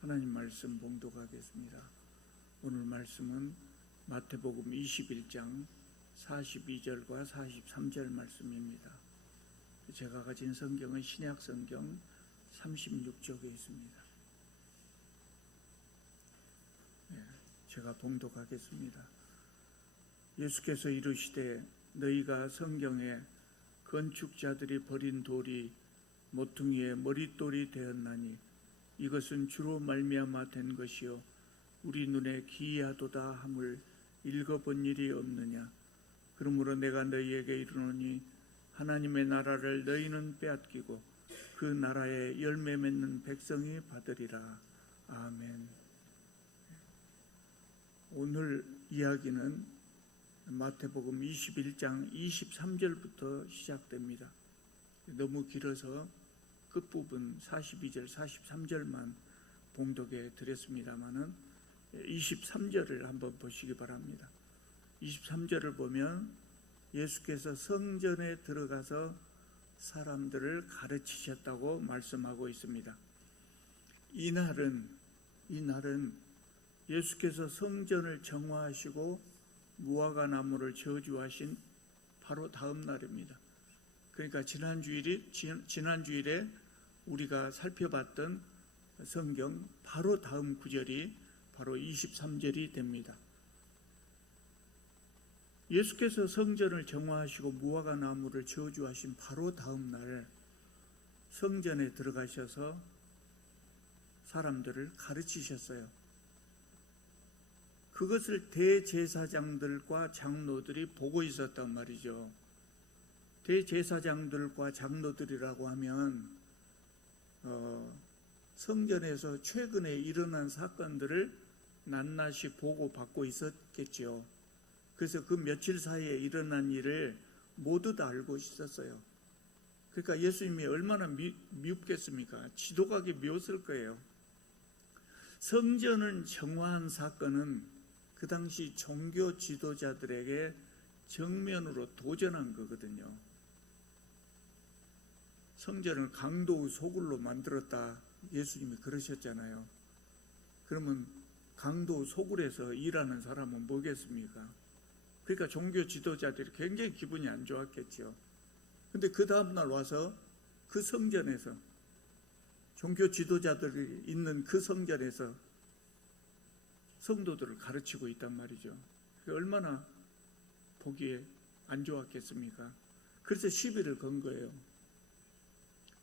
하나님 말씀 봉독하겠습니다. 오늘 말씀은 마태복음 21장 42절과 43절 말씀입니다. 제가 가진 성경은 신약성경 36쪽에 있습니다. 제가 봉독하겠습니다. 예수께서 이르시되 너희가 성경에 건축자들이 버린 돌이 모퉁이의 머릿돌이 되었나니 이것은 주로 말미암아 된 것이요 우리 눈에 기이하도다 함을 읽어본 일이 없느냐. 그러므로 내가 너희에게 이르노니 하나님의 나라를 너희는 빼앗기고 그 나라에 열매 맺는 백성이 받으리라. 아멘. 오늘 이야기는 마태복음 21장 23절부터 시작됩니다. 너무 길어서 끝부분 42절, 43절만 봉독해 드렸습니다마는 23절을 한번 보시기 바랍니다. 23절을 보면 예수께서 성전에 들어가서 사람들을 가르치셨다고 말씀하고 있습니다. 이날은 예수께서 성전을 정화하시고 무화과 나무를 저주하신 바로 다음 날입니다. 그러니까 지난주일에 우리가 살펴봤던 성경 바로 다음 구절이 바로 23절이 됩니다. 예수께서 성전을 정화하시고 무화과 나무를 저주하신 바로 다음 날 성전에 들어가셔서 사람들을 가르치셨어요. 그것을 대제사장들과 장로들이 보고 있었단 말이죠. 대제사장들과 장로들이라고 하면 성전에서 최근에 일어난 사건들을 낱낱이 보고받고 있었겠죠. 그래서 그 며칠 사이에 일어난 일을 모두 다 알고 있었어요. 그러니까 예수님이 얼마나 미흡겠습니까? 지도각이 미웠을 거예요. 성전을 정화한 사건은 그 당시 종교 지도자들에게 정면으로 도전한 거거든요. 성전을 강도 소굴로 만들었다 예수님이 그러셨잖아요. 그러면 강도 소굴에서 일하는 사람은 뭐겠습니까? 그러니까 종교 지도자들이 굉장히 기분이 안 좋았겠죠. 근데 그 다음날 와서 그 성전에서 종교 지도자들이 있는 그 성전에서 성도들을 가르치고 있단 말이죠. 얼마나 보기에 안 좋았겠습니까? 그래서 시비를 건 거예요.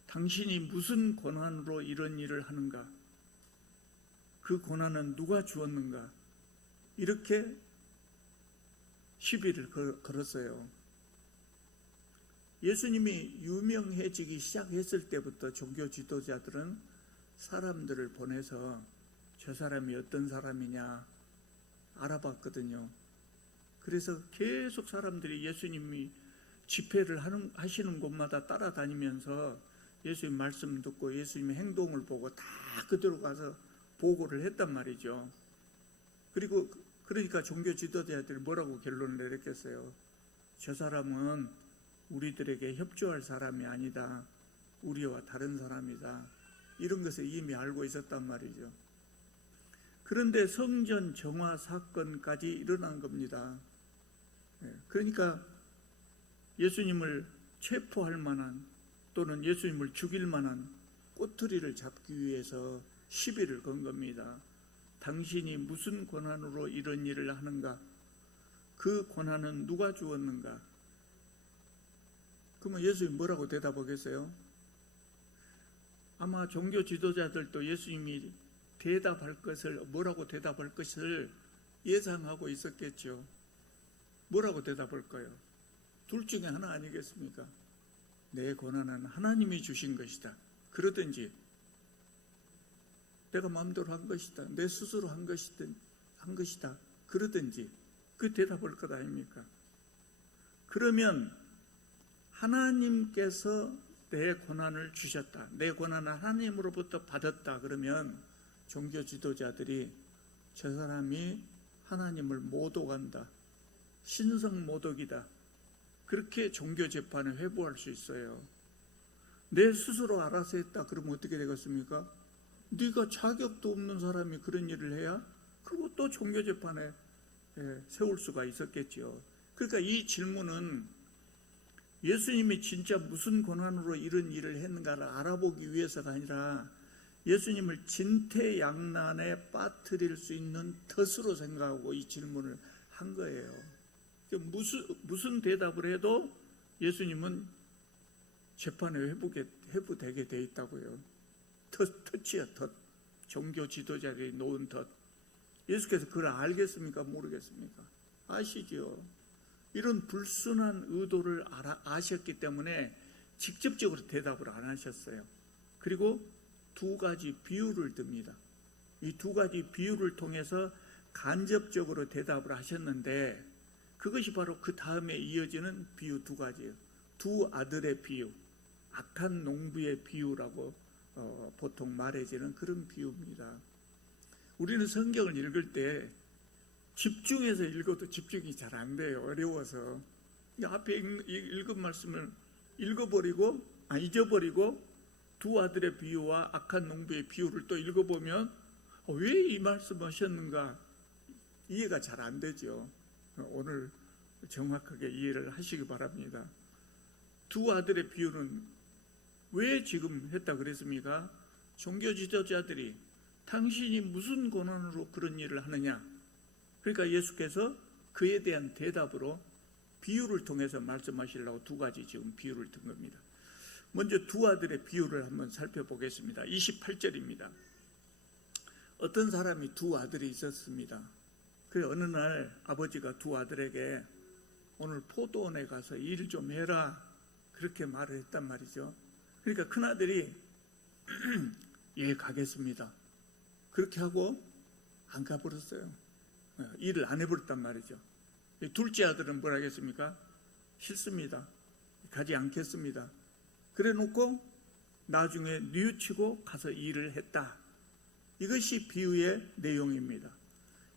당신이 무슨 권한으로 이런 일을 하는가? 그 권한은 누가 주었는가? 이렇게 시비를 걸었어요. 예수님이 유명해지기 시작했을 때부터 종교 지도자들은 사람들을 보내서 저 사람이 어떤 사람이냐 알아봤거든요. 그래서 계속 사람들이 예수님이 집회를 하시는 곳마다 따라다니면서 예수님 말씀 듣고 예수님의 행동을 보고 다 그대로 가서 보고를 했단 말이죠. 그러니까 종교 지도자들이 뭐라고 결론을 내렸겠어요? 저 사람은 우리들에게 협조할 사람이 아니다. 우리와 다른 사람이다. 이런 것을 이미 알고 있었단 말이죠. 그런데 성전 정화 사건까지 일어난 겁니다. 그러니까 예수님을 체포할 만한 또는 예수님을 죽일 만한 꼬투리를 잡기 위해서 시비를 건 겁니다. 당신이 무슨 권한으로 이런 일을 하는가? 그 권한은 누가 주었는가? 그러면 예수님이 뭐라고 대답하겠어요? 아마 종교 지도자들도 예수님이 뭐라고 대답할 것을 예상하고 있었겠죠. 뭐라고 대답할까요? 둘 중에 하나 아니겠습니까? 내 권한은 하나님이 주신 것이다. 그러든지 내가 마음대로 한 것이다. 내 스스로 한 것이다. 그러든지 그 대답할 것 아닙니까? 그러면 하나님께서 내 권한을 주셨다. 내 권한을 하나님으로부터 받았다. 그러면 종교 지도자들이 저 사람이 하나님을 모독한다. 신성 모독이다. 그렇게 종교 재판을 회부할 수 있어요. 내 스스로 알아서 했다. 그러면 어떻게 되겠습니까? 네가 자격도 없는 사람이 그런 일을 해야? 그리고 또 종교재판에 세울 수가 있었겠죠. 그러니까 이 질문은 예수님이 진짜 무슨 권한으로 이런 일을 했는가를 알아보기 위해서가 아니라 예수님을 진퇴양난에 빠뜨릴 수 있는 덫으로 생각하고 이 질문을 한 거예요. 무슨 대답을 해도 예수님은 재판에 회부되게 돼 있다고요. 덫이야, 덫. 종교 지도자들이 놓은 덫. 예수께서 그걸 알겠습니까? 모르겠습니까? 아시죠? 이런 불순한 의도를 아셨기 때문에 직접적으로 대답을 안 하셨어요. 그리고 두 가지 비유를 듭니다. 이 두 가지 비유를 통해서 간접적으로 대답을 하셨는데 그것이 바로 그 다음에 이어지는 비유 두 가지예요. 두 아들의 비유, 악한 농부의 비유라고 보통 말해지는 그런 비유입니다. 우리는 성경을 읽을 때 집중해서 읽어도 집중이 잘 안 돼요. 어려워서. 앞에 읽은 말씀을 잊어버리고 두 아들의 비유와 악한 농부의 비유를 또 읽어보면 왜 이 말씀 하셨는가 이해가 잘 안 되죠. 오늘 정확하게 이해를 하시기 바랍니다. 두 아들의 비유는 왜 지금 했다 그랬습니까? 종교 지도자들이 당신이 무슨 권한으로 그런 일을 하느냐? 그러니까 예수께서 그에 대한 대답으로 비유를 통해서 말씀하시려고 두 가지 지금 비유를 든 겁니다. 먼저 두 아들의 비유를 한번 살펴보겠습니다. 28절입니다. 어떤 사람이 두 아들이 있었습니다. 그래서 어느 날 아버지가 두 아들에게 오늘 포도원에 가서 일 좀 해라 그렇게 말을 했단 말이죠. 그러니까 큰아들이 예 가겠습니다 그렇게 하고 안 가버렸어요. 일을 안 해버렸단 말이죠. 둘째 아들은 뭘 하겠습니까? 싫습니다. 가지 않겠습니다. 그래 놓고 나중에 뉘우치고 가서 일을 했다. 이것이 비유의 내용입니다.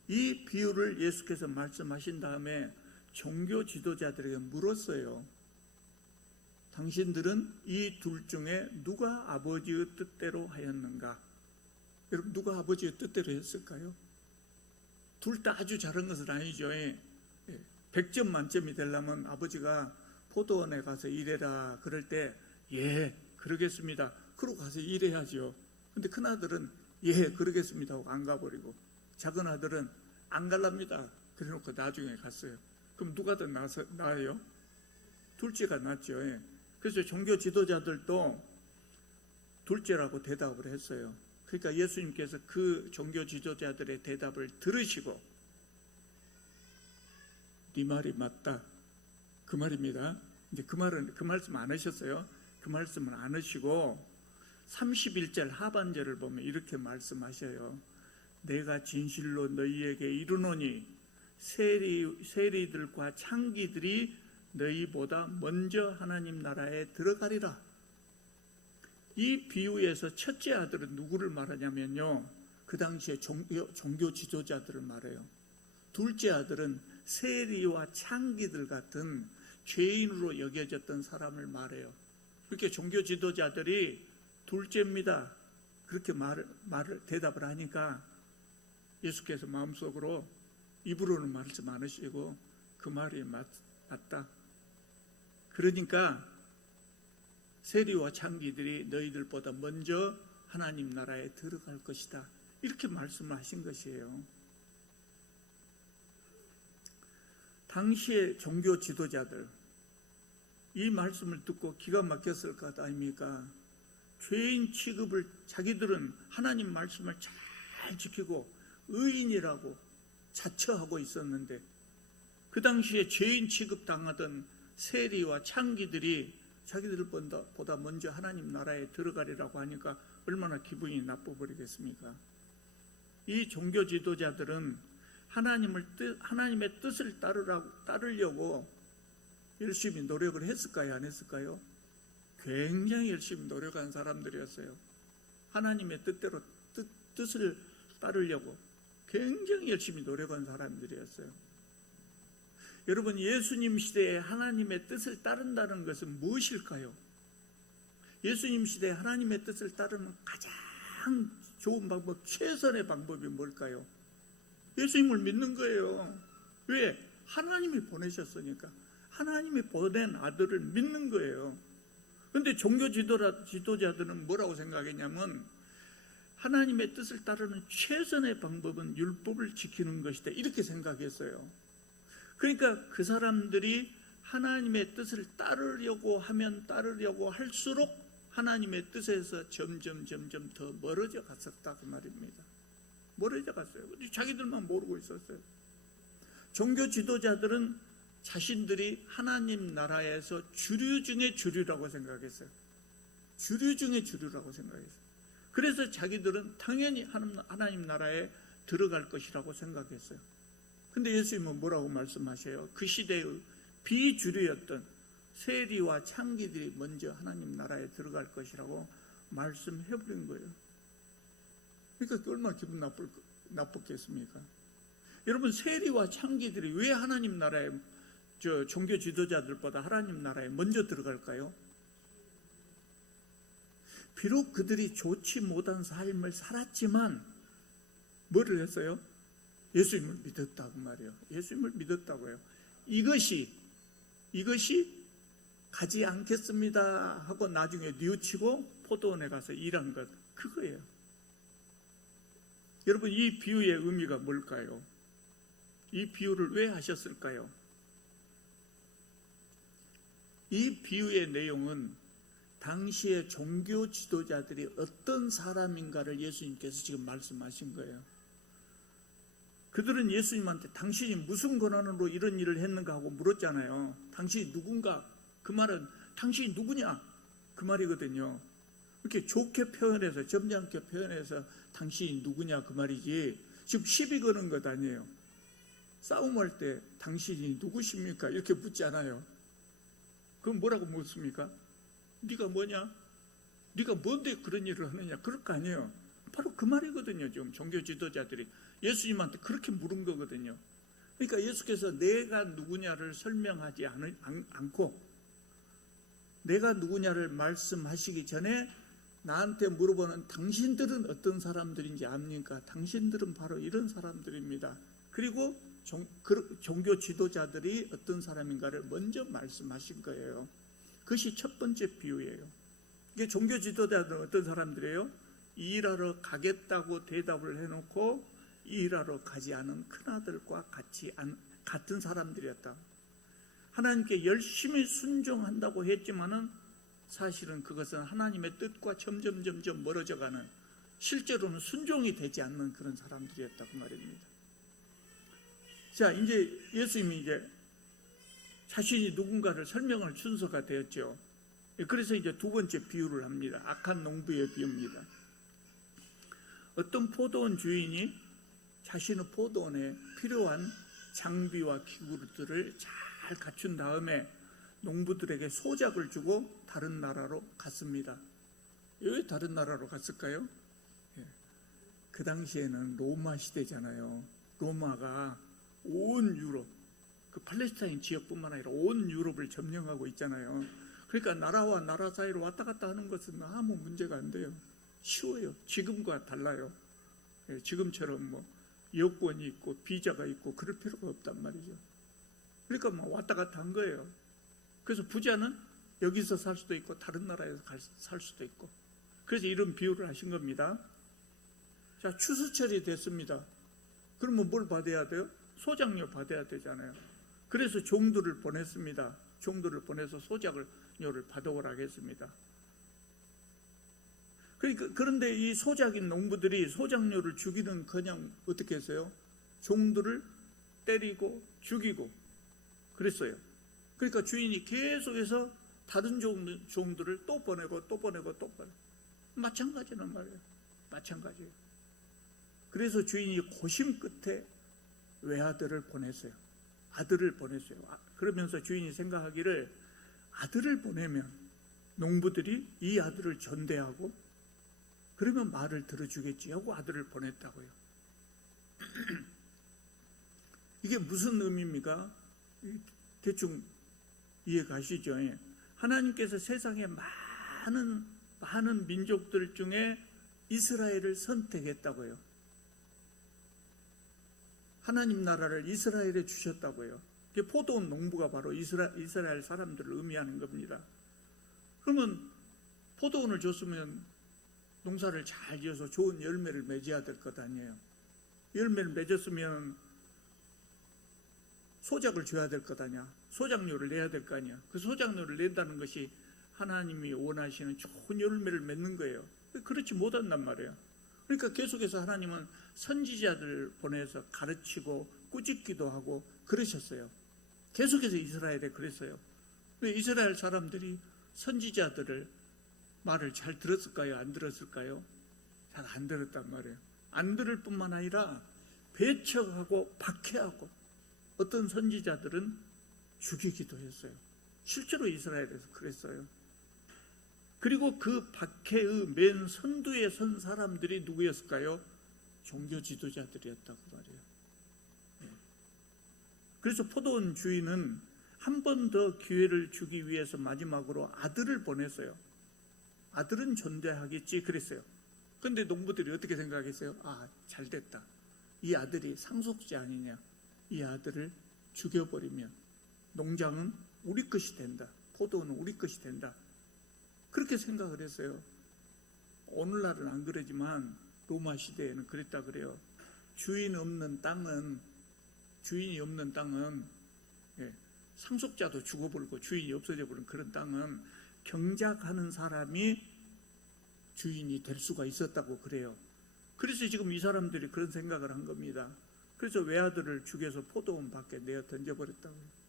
이 비유를 예수께서 말씀하신 다음에 종교 지도자들에게 물었어요. 당신들은 이 둘 중에 누가 아버지의 뜻대로 하였는가? 여러분 누가 아버지의 뜻대로 했을까요? 둘 다 아주 잘한 것은 아니죠. 100점 만점이 되려면 아버지가 포도원에 가서 일해라 그럴 때 예 그러겠습니다 그러고 가서 일해야죠. 근데 큰아들은 예 그러겠습니다 하고 안 가버리고 작은 아들은 안 갈랍니다 그래 놓고 나중에 갔어요. 그럼 누가 더 나아요? 둘째가 낫죠. 그래서 종교 지도자들도 둘째라고 대답을 했어요. 그러니까 예수님께서 그 종교 지도자들의 대답을 들으시고 네 말이 맞다 그 말입니다. 이제 그 말씀 안 하셨어요. 그 말씀을 안 하시고 31절 하반절을 보면 이렇게 말씀하셔요. 내가 진실로 너희에게 이르노니 세리들과 창기들이 너희보다 먼저 하나님 나라에 들어가리라. 이 비유에서 첫째 아들은 누구를 말하냐면요, 그 당시에 종교 지도자들을 말해요. 둘째 아들은 세리와 창기들 같은 죄인으로 여겨졌던 사람을 말해요. 그렇게 종교 지도자들이 둘째입니다 그렇게 대답을 하니까 예수께서 마음속으로 입으로는 말씀 안 하시고 그 말이 맞다. 그러니까 세리와 창기들이 너희들보다 먼저 하나님 나라에 들어갈 것이다 이렇게 말씀을 하신 것이에요. 당시의 종교 지도자들 이 말씀을 듣고 기가 막혔을 것 아닙니까? 죄인 취급을 자기들은 하나님 말씀을 잘 지키고 의인이라고 자처하고 있었는데 그 당시에 죄인 취급당하던 세리와 창기들이 자기들보다 먼저 하나님 나라에 들어가리라고 하니까 얼마나 기분이 나빠버리겠습니까? 이 종교 지도자들은 하나님의 뜻을 따르려고 열심히 노력을 했을까요? 안 했을까요? 굉장히 열심히 노력한 사람들이었어요. 하나님의 뜻을 따르려고 굉장히 열심히 노력한 사람들이었어요. 여러분, 예수님 시대에 하나님의 뜻을 따른다는 것은 무엇일까요? 예수님 시대에 하나님의 뜻을 따르는 가장 좋은 방법, 최선의 방법이 뭘까요? 예수님을 믿는 거예요. 왜? 하나님이 보내셨으니까. 하나님이 보낸 아들을 믿는 거예요. 그런데 종교 지도자들은 뭐라고 생각했냐면 하나님의 뜻을 따르는 최선의 방법은 율법을 지키는 것이다, 이렇게 생각했어요. 그러니까 그 사람들이 하나님의 뜻을 따르려고 하면 따르려고 할수록 하나님의 뜻에서 점점 더 멀어져 갔었다, 그 말입니다. 멀어져 갔어요. 자기들만 모르고 있었어요. 종교 지도자들은 자신들이 하나님 나라에서 주류 중에 주류라고 생각했어요. 주류 중에 주류라고 생각했어요. 그래서 자기들은 당연히 하나님 나라에 들어갈 것이라고 생각했어요. 근데 예수님은 뭐라고 말씀하셔요? 그 시대의 비주류였던 세리와 창기들이 먼저 하나님 나라에 들어갈 것이라고 말씀해버린 거예요. 그러니까 얼마나 기분 나쁘겠습니까? 여러분, 세리와 창기들이 왜 하나님 나라에, 종교 지도자들보다 하나님 나라에 먼저 들어갈까요? 비록 그들이 좋지 못한 삶을 살았지만 뭐를 했어요? 예수님을 믿었다고 말이에요. 예수님을 믿었다고요. 이것이 가지 않겠습니다 하고 나중에 뉘우치고 포도원에 가서 일한 것, 그거예요. 여러분, 이 비유의 의미가 뭘까요? 이 비유를 왜 하셨을까요? 이 비유의 내용은 당시의 종교 지도자들이 어떤 사람인가를 예수님께서 지금 말씀하신 거예요. 그들은 예수님한테 당신이 무슨 권한으로 이런 일을 했는가 하고 물었잖아요. 당신이 누군가? 그 말은 당신이 누구냐? 그 말이거든요. 이렇게 좋게 표현해서, 점잖게 표현해서 당신이 누구냐 그 말이지, 지금 시비 거는 것 아니에요. 싸움할 때 당신이 누구십니까? 이렇게 묻지 않아요. 그럼 뭐라고 묻습니까? 네가 뭐냐? 네가 뭔데 그런 일을 하느냐? 그럴 거 아니에요. 바로 그 말이거든요. 지금 종교 지도자들이 예수님한테 그렇게 물은 거거든요. 그러니까 예수께서 내가 누구냐를 설명하지 않고 내가 누구냐를 말씀하시기 전에 나한테 물어보는 당신들은 어떤 사람들인지 압니까? 당신들은 바로 이런 사람들입니다. 그리고 종교 지도자들이 어떤 사람인가를 먼저 말씀하신 거예요. 그것이 첫 번째 비유예요. 이게 종교 지도자들은 어떤 사람들이에요? 일하러 가겠다고 대답을 해놓고 일하러 가지 않은 큰아들과 같은 사람들이었다. 하나님께 열심히 순종한다고 했지만은 사실은 그것은 하나님의 뜻과 점점 멀어져가는, 실제로는 순종이 되지 않는 그런 사람들이었다고 말입니다. 자, 이제 예수님이 자신이 누군가를 설명할 순서가 되었죠. 그래서 이제 두 번째 비유를 합니다. 악한 농부의 비유입니다. 어떤 포도원 주인이 자신의 포도원에 필요한 장비와 기구들을 잘 갖춘 다음에 농부들에게 소작을 주고 다른 나라로 갔습니다. 왜 다른 나라로 갔을까요? 그 당시에는 로마 시대잖아요. 로마가 온 유럽, 그 팔레스타인 지역뿐만 아니라 온 유럽을 점령하고 있잖아요. 그러니까 나라와 나라 사이로 왔다 갔다 하는 것은 아무 문제가 안 돼요. 쉬워요. 지금과 달라요. 지금처럼 여권이 있고 비자가 있고 그럴 필요가 없단 말이죠. 그러니까 왔다 갔다 한 거예요. 그래서 부자는 여기서 살 수도 있고 다른 나라에서 살 수도 있고, 그래서 이런 비유를 하신 겁니다. 자, 추수철이 됐습니다. 그러면 뭘 받아야 돼요? 소작료 받아야 되잖아요. 그래서 종들을 보냈습니다. 종들을 보내서 소작료를 받아오라 했습니다. 그런데 이 소작인 농부들이 소작료를 주기는 그냥 어떻게 했어요? 종들을 때리고 죽이고 그랬어요. 그러니까 주인이 계속해서 다른 종들을 또 보내고 마찬가지란 말이에요. 마찬가지예요. 그래서 주인이 고심 끝에 외아들을 보냈어요. 아들을 보냈어요. 그러면서 주인이 생각하기를 아들을 보내면 농부들이 이 아들을 전대하고 그러면 말을 들어주겠지 하고 아들을 보냈다고요. 이게 무슨 의미입니까? 대충 이해 가시죠? 하나님께서 세상에 많은 민족들 중에 이스라엘을 선택했다고요. 하나님 나라를 이스라엘에 주셨다고요. 포도원 농부가 바로 이스라엘 사람들을 의미하는 겁니다. 그러면 포도원을 줬으면 농사를 잘 지어서 좋은 열매를 맺어야 될 것 아니에요. 열매를 맺었으면 소작을 줘야 될 것 아니야. 소작료를 내야 될 거 아니야. 그 소작료를 낸다는 것이 하나님이 원하시는 좋은 열매를 맺는 거예요. 그렇지 못한단 말이에요. 그러니까 계속해서 하나님은 선지자들을 보내서 가르치고 꾸짖기도 하고 그러셨어요. 계속해서 이스라엘에 그랬어요. 근데 이스라엘 사람들이 선지자들을 말을 잘 들었을까요? 안 들었을까요? 잘 안 들었단 말이에요. 안 들을 뿐만 아니라 배척하고 박해하고 어떤 선지자들은 죽이기도 했어요. 실제로 이스라엘에서 그랬어요. 그리고 그 박해의 맨 선두에 선 사람들이 누구였을까요? 종교 지도자들이었다고 말이에요. 그래서 포도원 주인은 한 번 더 기회를 주기 위해서 마지막으로 아들을 보냈어요. 아들은 존대하겠지 그랬어요. 그런데 농부들이 어떻게 생각했어요? 아, 잘됐다. 이 아들이 상속자 아니냐. 이 아들을 죽여버리면 농장은 우리 것이 된다. 포도원은 우리 것이 된다. 그렇게 생각을 했어요. 오늘날은 안 그러지만 로마 시대에는 그랬다 그래요. 주인이 없는 땅은 상속자도 죽어버리고 주인이 없어져버린 그런 땅은 경작하는 사람이 주인이 될 수가 있었다고 그래요. 그래서 지금 이 사람들이 그런 생각을 한 겁니다. 그래서 외아들을 죽여서 포도원 밖에 내어 던져버렸다고요.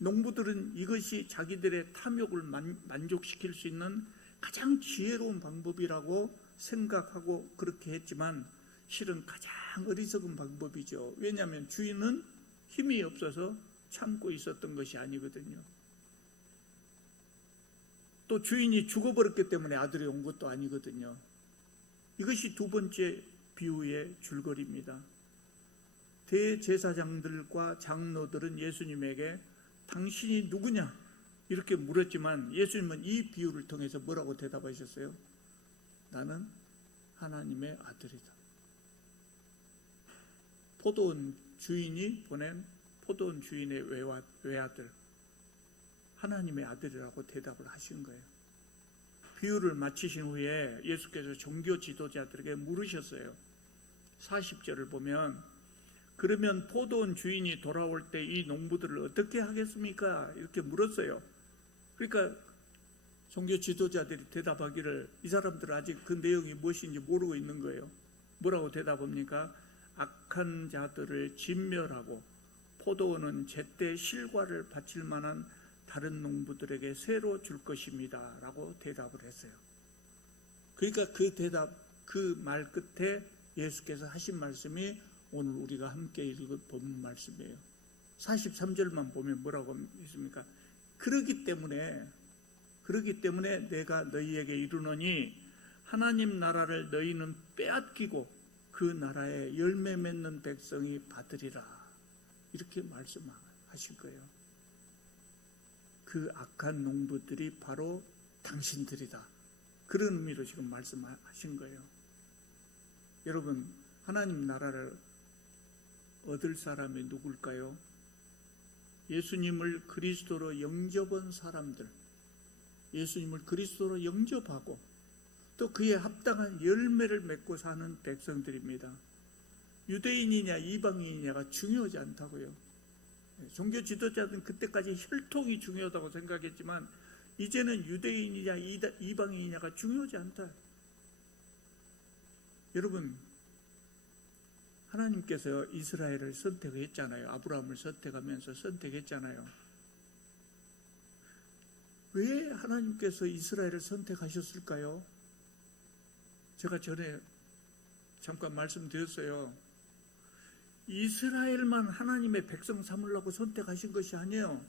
농부들은 이것이 자기들의 탐욕을 만족시킬 수 있는 가장 지혜로운 방법이라고 생각하고 그렇게 했지만 실은 가장 어리석은 방법이죠. 왜냐하면 주인은 힘이 없어서 참고 있었던 것이 아니거든요. 또 주인이 죽어버렸기 때문에 아들이 온 것도 아니거든요. 이것이 두 번째 비유의 줄거리입니다. 대제사장들과 장로들은 예수님에게 당신이 누구냐? 이렇게 물었지만 예수님은 이 비유를 통해서 뭐라고 대답하셨어요? 나는 하나님의 아들이다. 포도원 주인이 보낸 포도원 주인의 외아들, 하나님의 아들이라고 대답을 하신 거예요. 비유를 마치신 후에 예수께서 종교 지도자들에게 물으셨어요. 40절을 보면 그러면 포도원 주인이 돌아올 때 이 농부들을 어떻게 하겠습니까? 이렇게 물었어요. 그러니까 종교 지도자들이 대답하기를 이 사람들은 아직 그 내용이 무엇인지 모르고 있는 거예요. 뭐라고 대답합니까? 악한 자들을 진멸하고 포도원은 제때 실과를 바칠 만한 다른 농부들에게 새로 줄 것입니다 라고 대답을 했어요. 그러니까 그 말 끝에 예수께서 하신 말씀이 오늘 우리가 함께 읽은 본문 말씀이에요. 43절만 보면 뭐라고 했습니까? 그러기 때문에 내가 너희에게 이르노니 하나님 나라를 너희는 빼앗기고 그 나라에 열매 맺는 백성이 받으리라. 이렇게 말씀하신 거예요. 그 악한 농부들이 바로 당신들이다. 그런 의미로 지금 말씀하신 거예요. 여러분, 하나님 나라를 얻을 사람이 누굴까요? 예수님을 그리스도로 영접한 사람들, 예수님을 그리스도로 영접하고 또 그에 합당한 열매를 맺고 사는 백성들입니다. 유대인이냐 이방인이냐가 중요하지 않다고요. 종교 지도자들은 그때까지 혈통이 중요하다고 생각했지만 이제는 유대인이냐 이방인이냐가 중요하지 않다. 여러분, 하나님께서 이스라엘을 선택했잖아요. 아브라함을 선택하면서 선택했잖아요. 왜 하나님께서 이스라엘을 선택하셨을까요? 제가 전에 잠깐 말씀드렸어요. 이스라엘만 하나님의 백성 삼으려고 선택하신 것이 아니에요.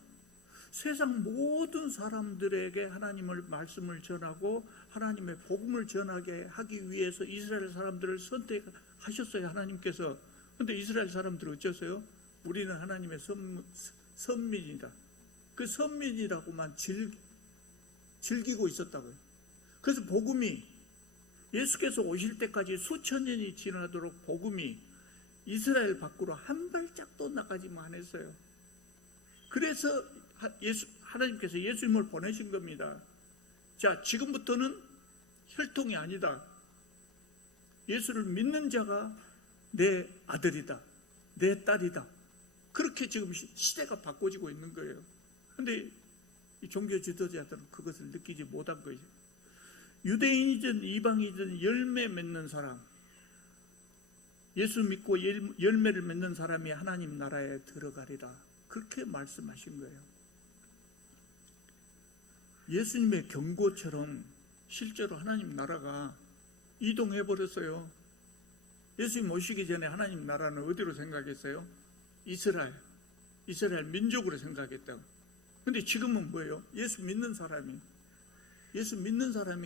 세상 모든 사람들에게 하나님의 말씀을 전하고 하나님의 복음을 전하게 하기 위해서 이스라엘 사람들을 선택하셨어요. 하나님께서. 그런데 이스라엘 사람들은 어쩌세요? 우리는 하나님의 선민이다. 그 선민이라고만 즐기고 있었다고요. 그래서 복음이 예수께서 오실 때까지 수천 년이 지나도록 복음이 이스라엘 밖으로 한 발짝도 나가지만 했어요. 그래서 하나님께서 예수님을 보내신 겁니다. 자, 지금부터는 혈통이 아니다. 예수를 믿는 자가 내 아들이다, 내 딸이다. 그렇게 지금 시대가 바꿔지고 있는 거예요. 그런데 이 종교 지도자들은 그것을 느끼지 못한 거예요. 유대인이든 이방이든 열매 맺는 사람, 예수 믿고 열매를 맺는 사람이 하나님 나라에 들어가리라, 그렇게 말씀하신 거예요. 예수님의 경고처럼 실제로 하나님 나라가 이동해 버렸어요. 예수님 오시기 전에 하나님 나라는 어디로 생각했어요? 이스라엘 민족으로 생각했다고. 근데 지금은 뭐예요? 예수 믿는 사람이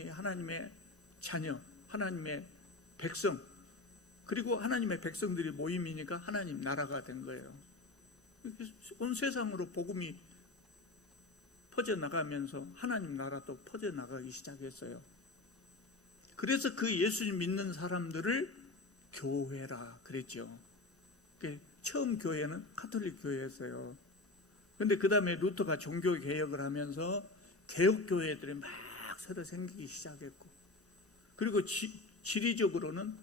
하나님의 자녀, 하나님의 백성, 그리고 하나님의 백성들이 모임이니까 하나님 나라가 된 거예요. 온 세상으로 복음이 퍼져나가면서 하나님 나라도 퍼져나가기 시작했어요. 그래서 그 예수님 믿는 사람들을 교회라 그랬죠. 처음 교회는 가톨릭 교회였어요. 그런데 그 다음에 루터가 종교 개혁을 하면서 개혁교회들이 막 새로 생기기 시작했고, 그리고 지리적으로는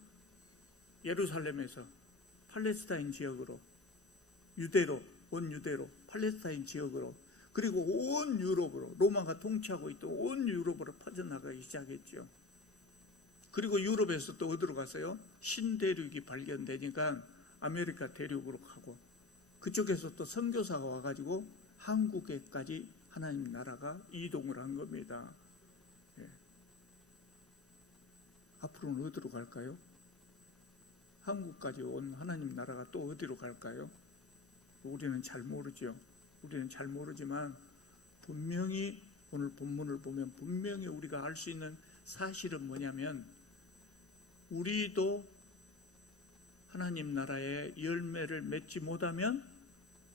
예루살렘에서 팔레스타인 지역으로, 온 유대로 팔레스타인 지역으로, 그리고 온 유럽으로, 로마가 통치하고 있던 온 유럽으로 퍼져나가기 시작했죠. 그리고 유럽에서 또 어디로 갔어요? 신대륙이 발견되니까 아메리카 대륙으로 가고, 그쪽에서 또 선교사가 와가지고 한국에까지 하나님 나라가 이동을 한 겁니다. 예. 앞으로는 어디로 갈까요? 한국까지 온 하나님 나라가 또 어디로 갈까요? 우리는 잘 모르죠. 우리는 잘 모르지만 분명히 오늘 본문을 보면 분명히 우리가 알 수 있는 사실은 뭐냐면, 우리도 하나님 나라의 열매를 맺지 못하면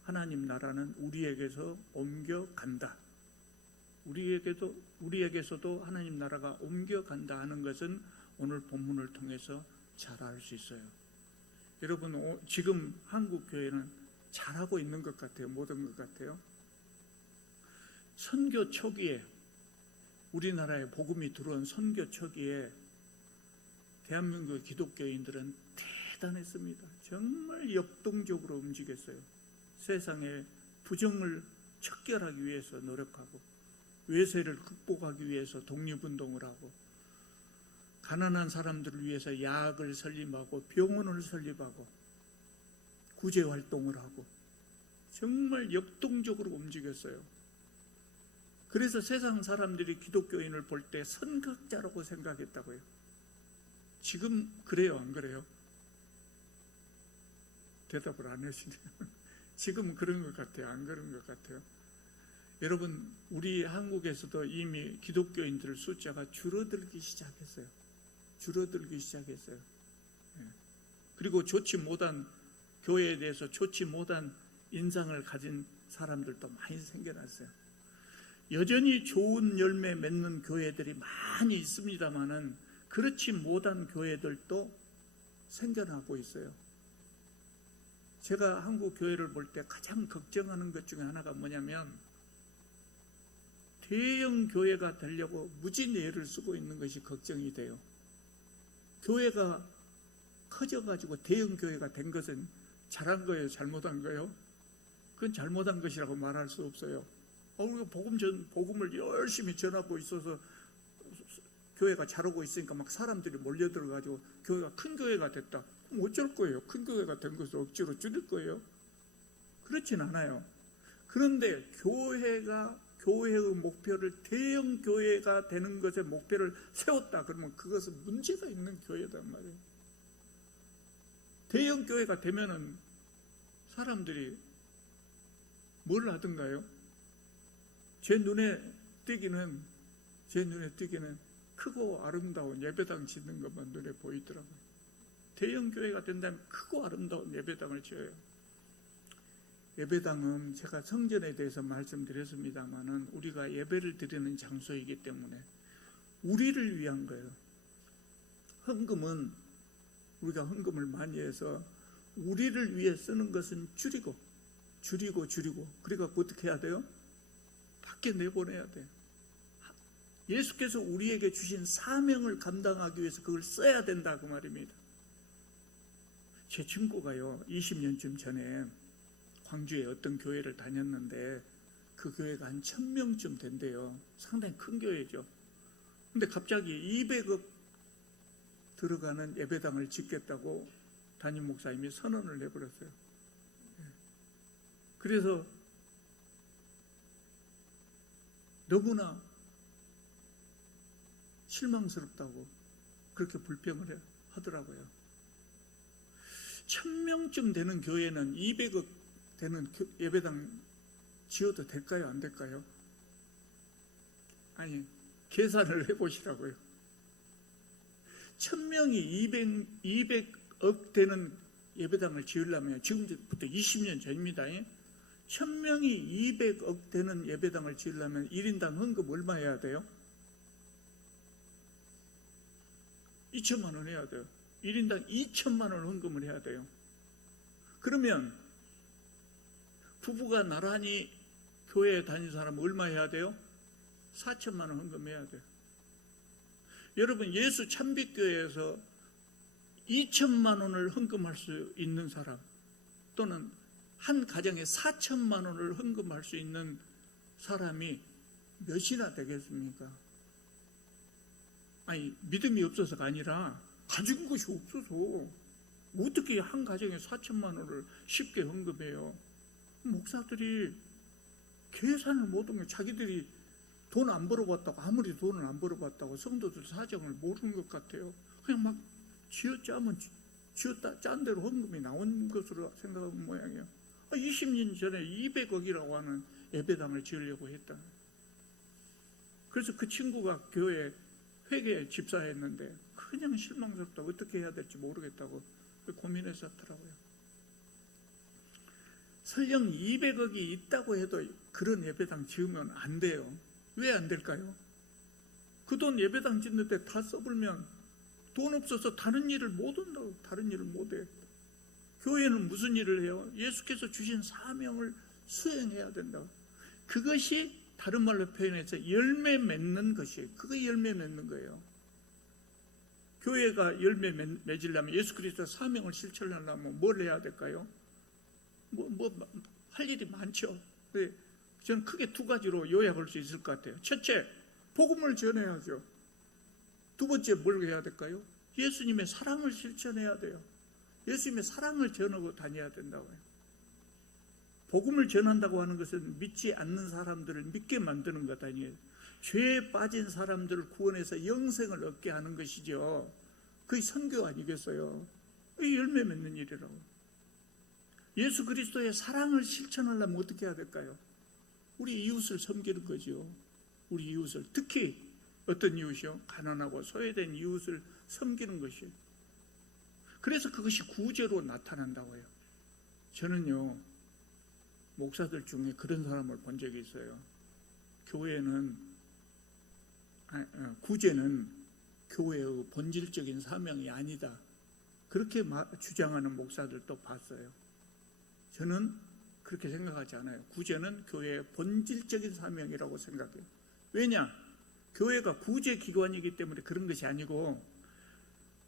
하나님 나라는 우리에게서 옮겨간다. 우리에게서도 하나님 나라가 옮겨간다 하는 것은 오늘 본문을 통해서 잘 알 수 있어요. 여러분, 지금 한국 교회는 잘하고 있는 것 같아요. 모든 것 같아요. 선교 초기에, 우리나라에 복음이 들어온 선교 초기에 대한민국 기독교인들은 대단했습니다. 정말 역동적으로 움직였어요. 세상의 부정을 척결하기 위해서 노력하고, 외세를 극복하기 위해서 독립운동을 하고, 가난한 사람들을 위해서 야학을 설립하고 병원을 설립하고 구제활동을 하고, 정말 역동적으로 움직였어요. 그래서 세상 사람들이 기독교인을 볼 때 선각자라고 생각했다고요. 지금 그래요, 안 그래요? 대답을 안 하시네요. 지금 그런 것 같아요, 안 그런 것 같아요? 여러분, 우리 한국에서도 이미 기독교인들 숫자가 줄어들기 시작했어요. 그리고 좋지 못한, 교회에 대해서 좋지 못한 인상을 가진 사람들도 많이 생겨났어요. 여전히 좋은 열매 맺는 교회들이 많이 있습니다만은 그렇지 못한 교회들도 생겨나고 있어요. 제가 한국 교회를 볼 때 가장 걱정하는 것 중에 하나가 뭐냐면, 대형 교회가 되려고 무진 애를 쓰고 있는 것이 걱정이 돼요. 교회가 커져가지고 대형 교회가 된 것은 잘한 거예요, 잘못한 거예요? 그건 잘못한 것이라고 말할 수 없어요. 우리가 복음을 열심히 전하고 있어서 교회가 잘하고 있으니까 막 사람들이 몰려들어가지고 교회가 큰 교회가 됐다. 그럼 어쩔 거예요? 큰 교회가 된 것을 억지로 줄일 거예요? 그렇진 않아요. 그런데 교회의 목표를 대형 교회가 되는 것의 목표를 세웠다 그러면 그것은 문제가 있는 교회단 말이에요. 대형 교회가 되면은 사람들이 뭘 하던가요? 제 눈에 띄기는 크고 아름다운 예배당 짓는 것만 눈에 보이더라고요. 대형 교회가 된다면 크고 아름다운 예배당을 지어요. 예배당은 제가 성전에 대해서 말씀드렸습니다마는 우리가 예배를 드리는 장소이기 때문에 우리를 위한 거예요. 헌금은 우리가 헌금을 많이 해서 우리를 위해 쓰는 것은 줄이고 그래갖고 어떻게 해야 돼요? 밖에 내보내야 돼요. 예수께서 우리에게 주신 사명을 감당하기 위해서 그걸 써야 된다 그 말입니다. 제 친구가요 20년쯤 전에 광주에 어떤 교회를 다녔는데 그 교회가 한 1000명쯤 된대요. 상당히 큰 교회죠. 근데 갑자기 200억 들어가는 예배당을 짓겠다고 담임 목사님이 선언을 해버렸어요. 그래서 너무나 실망스럽다고 그렇게 불평을 하더라고요. 1000명쯤 되는 교회는 200억 되는 예배당 지어도 될까요? 안 될까요? 아니, 계산을 해보시라고요. 1000명이 200억 되는 예배당을 지으려면 지금부터 20년 전입니다. 1000명이 200억 되는 예배당을 지으려면 1인당 헌금 얼마 해야 돼요? 2천만 원 해야 돼요. 1인당 2천만 원 헌금을 해야 돼요. 그러면 부부가 나란히 교회에 다니는 사람은 얼마 해야 돼요? 4천만 원 헌금해야 돼요. 여러분, 예수 참빛교회에서 2천만 원을 헌금할 수 있는 사람, 또는 한 가정에 4천만 원을 헌금할 수 있는 사람이 몇이나 되겠습니까? 아니, 믿음이 없어서가 아니라 가진 것이 없어서 어떻게 한 가정에 4천만 원을 쉽게 헌금해요? 목사들이 계산을 못하면 자기들이 돈 안 벌어봤다고, 아무리 돈을 안 벌어봤다고 성도들 사정을 모르는 것 같아요. 그냥 막 쥐어짜면 쥐었다 짠 대로 헌금이 나온 것으로 생각하는 모양이에요. 20년 전에 200억이라고 하는 예배당을 지으려고 했다. 그래서 그 친구가 교회 회계 집사했는데 그냥 실망스럽다고, 어떻게 해야 될지 모르겠다고 고민했었더라고요. 설령 200억이 있다고 해도 그런 예배당 지으면 안 돼요. 왜 안 될까요? 그 돈 예배당 짓는데 다 써불면 돈 없어서 다른 일을 못 한다고. 다른 일을 못 해. 교회는 무슨 일을 해요? 예수께서 주신 사명을 수행해야 된다. 그것이 다른 말로 표현해서 열매 맺는 것이에요. 그거 열매 맺는 거예요. 교회가 열매 맺으려면, 예수 그리스도의 사명을 실천하려면 뭘 해야 될까요? 할 일이 많죠. 저는 크게 두 가지로 요약할 수 있을 것 같아요. 첫째, 복음을 전해야죠. 두 번째, 뭘 해야 될까요? 예수님의 사랑을 실천해야 돼요. 예수님의 사랑을 전하고 다녀야 된다고요. 복음을 전한다고 하는 것은 믿지 않는 사람들을 믿게 만드는 것 아니에요. 죄에 빠진 사람들을 구원해서 영생을 얻게 하는 것이죠. 그게 선교 아니겠어요? 이 열매 맺는 일이라고. 예수 그리스도의 사랑을 실천하려면 어떻게 해야 될까요? 우리 이웃을 섬기는 거죠. 우리 이웃을, 특히 어떤 이웃이요? 가난하고 소외된 이웃을 섬기는 것이에요. 그래서 그것이 구제로 나타난다고요. 저는요, 목사들 중에 그런 사람을 본 적이 있어요. 구제는 교회의 본질적인 사명이 아니다, 그렇게 주장하는 목사들도 봤어요. 저는 그렇게 생각하지 않아요. 구제는 교회의 본질적인 사명이라고 생각해요. 왜냐? 교회가 구제기관이기 때문에 그런 것이 아니고,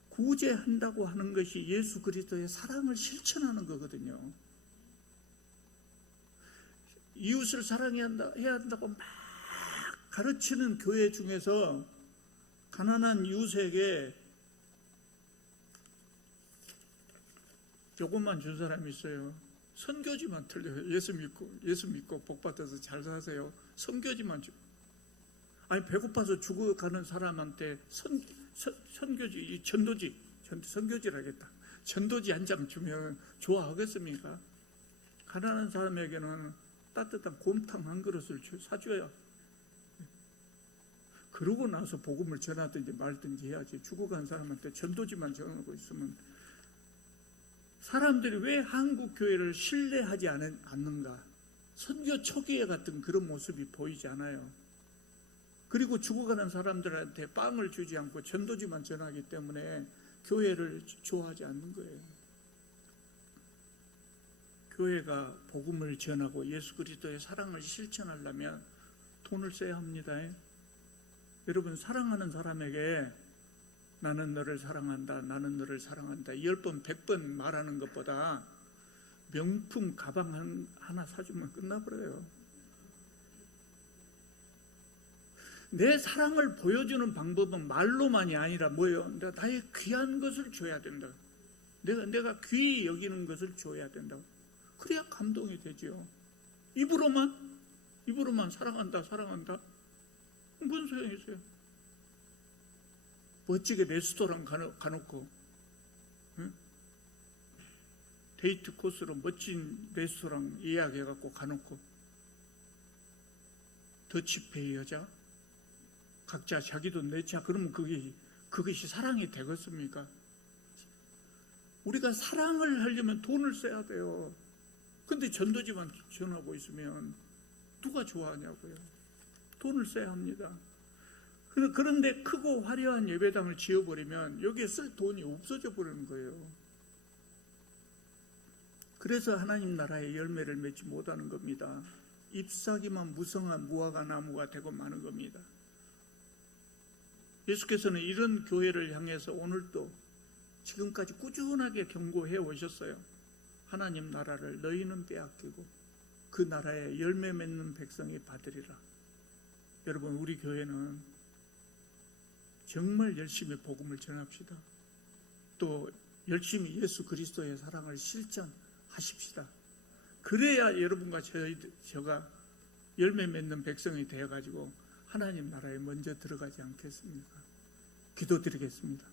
구제한다고 하는 것이 예수 그리스도의 사랑을 실천하는 거거든요. 이웃을 사랑해야 한다고 막 가르치는 교회 중에서 가난한 이웃에게 조금만 준 사람이 있어요. 선교지만 틀려요. 예수 믿고 복 받아서 잘 사세요. 선교지만 주. 아니, 배고파서 죽어가는 사람한테 선교지, 선교지라겠다. 전도지 한 장 주면 좋아하겠습니까? 가난한 사람에게는 따뜻한 곰탕 한 그릇을 사줘야. 그러고 나서 복음을 전하든지 말든지 해야지. 죽어간 사람한테 전도지만 전하고 있으면. 사람들이 왜 한국 교회를 신뢰하지 않는가? 선교 초기에 같은 그런 모습이 보이지 않아요. 그리고 죽어가는 사람들한테 빵을 주지 않고 전도지만 전하기 때문에 교회를 좋아하지 않는 거예요. 교회가 복음을 전하고 예수 그리스도의 사랑을 실천하려면 돈을 써야 합니다. 여러분, 사랑하는 사람에게 나는 너를 사랑한다, 나는 너를 사랑한다 10번 100번 말하는 것보다 명품 가방 하나 사주면 끝나버려요. 내 사랑을 보여주는 방법은 말로만이 아니라 뭐예요? 내가 나의 귀한 것을 줘야 된다. 내가 귀히 여기는 것을 줘야 된다. 그래야 감동이 되죠. 입으로만 사랑한다, 사랑한다. 무슨 소용이 있어요? 멋지게 레스토랑 가놓고, 응? 데이트 코스로 멋진 레스토랑 예약해갖고 가놓고, 더치페이 여자, 각자 자기 돈 내자. 그러면 그것이 사랑이 되겠습니까? 우리가 사랑을 하려면 돈을 써야 돼요. 근데 전도지만 전하고 있으면 누가 좋아하냐고요. 돈을 써야 합니다. 그런데 크고 화려한 예배당을 지어버리면 여기에 쓸 돈이 없어져 버리는 거예요. 그래서 하나님 나라의 열매를 맺지 못하는 겁니다. 잎사귀만 무성한 무화과 나무가 되고 마는 겁니다. 예수께서는 이런 교회를 향해서 오늘도 지금까지 꾸준하게 경고해 오셨어요. 하나님 나라를 너희는 빼앗기고 그 나라에 열매 맺는 백성이 받으리라. 여러분, 우리 교회는 정말 열심히 복음을 전합시다. 또 열심히 예수 그리스도의 사랑을 실천하십시다. 그래야 여러분과 저가 열매 맺는 백성이 되어가지고 하나님 나라에 먼저 들어가지 않겠습니까? 기도드리겠습니다.